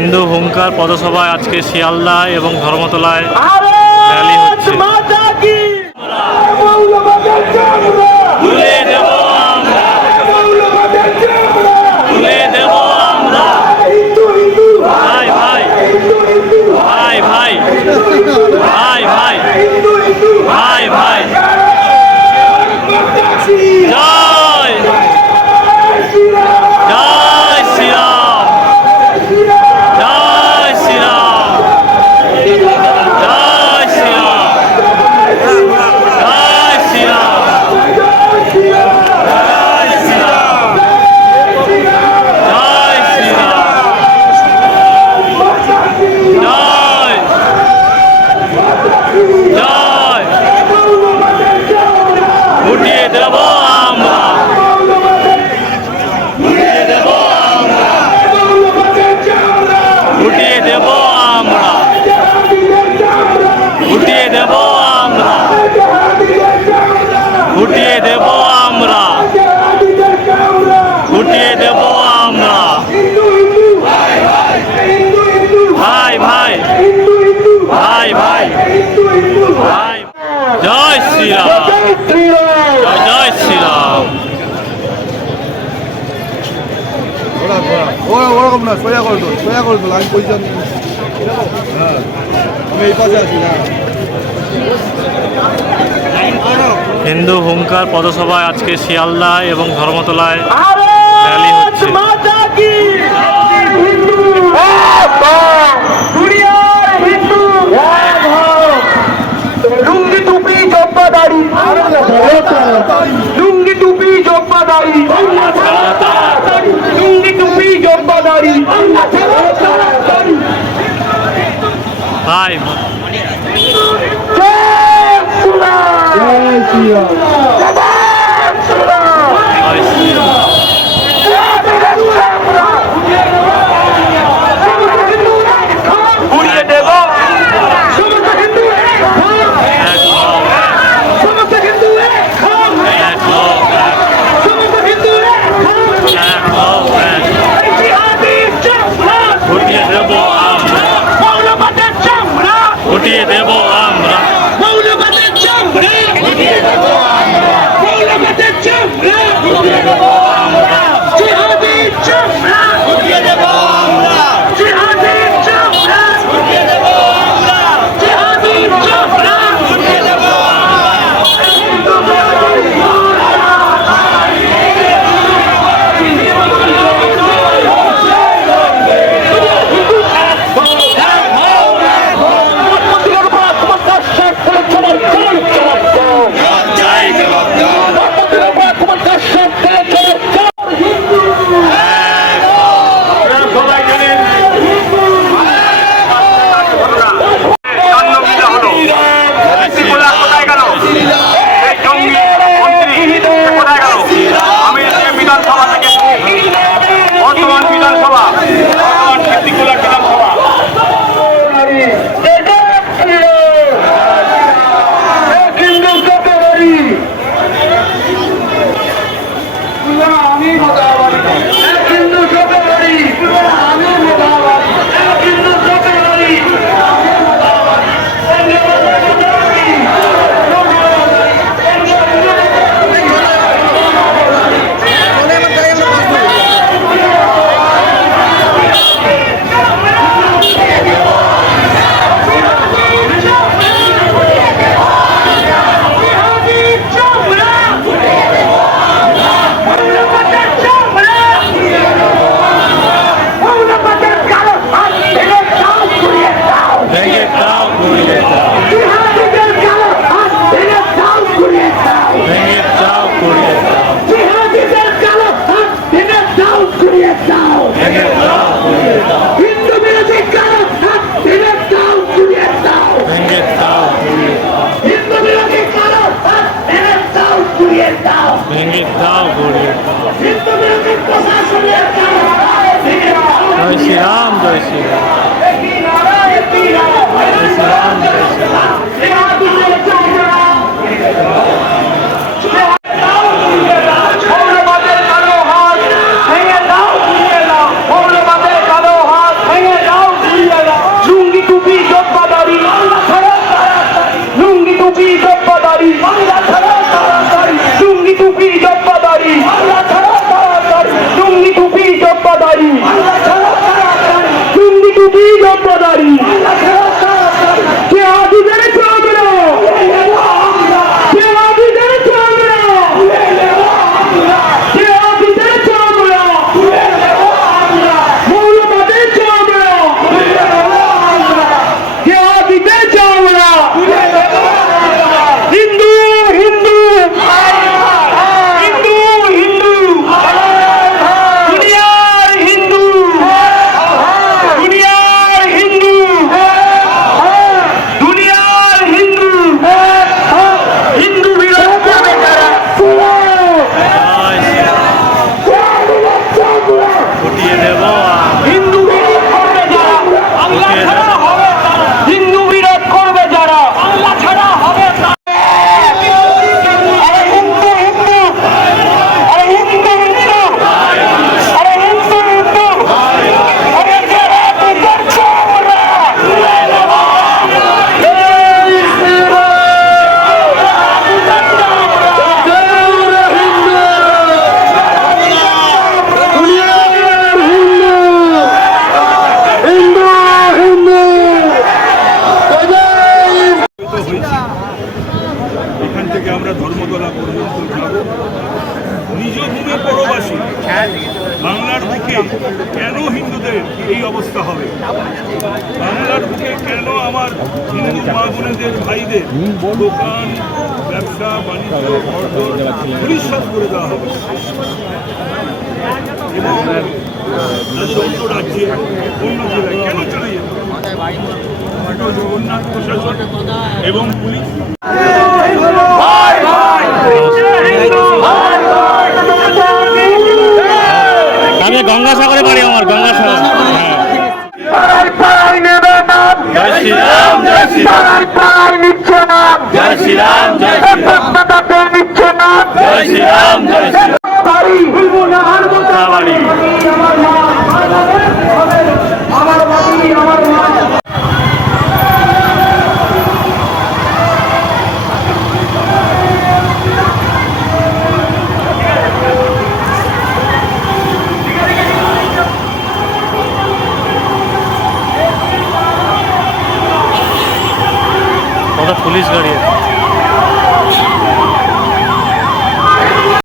হিন্দু হুঙ্কার পদসভায় আজকে শিয়ালদা এবং ধর্মতলায় উঠিয়ে দেব আমরা। ভাই ভাই। ভাই ভাই। ভাই। জয় শ্রীরাম। জয় শ্রীরাম। ওরকম হিন্দু হুঙ্কার পদসভায় আজকে শিয়ালদা এবং ধর্মতলায় Five. Five. পারি পর্যন্ত যাব। নিজ ভূমি পরবাসী, বাংলার বুকে কেন হিন্দুদের এই অবস্থা হবে? বাংলার বুকে কেন আমার হিন্দু মা বোনেদের, ভাইদের দোকান, ব্যবসা, বাণিজ্য, ঘরদোর পরিশ্রম করে দেওয়া হবে? এবং অন্য রাজ্যে অন্য জেলায় কেন চলে যাবে জগন্নাথ প্রশাসন এবং পুলিশ। আমি গঙ্গাসাগরে বাড়ি আমার গঙ্গাসাগর। হ্যাঁ জয় শ্রীরাম। জয় শ্রীরাম জয় শ্রীরাম।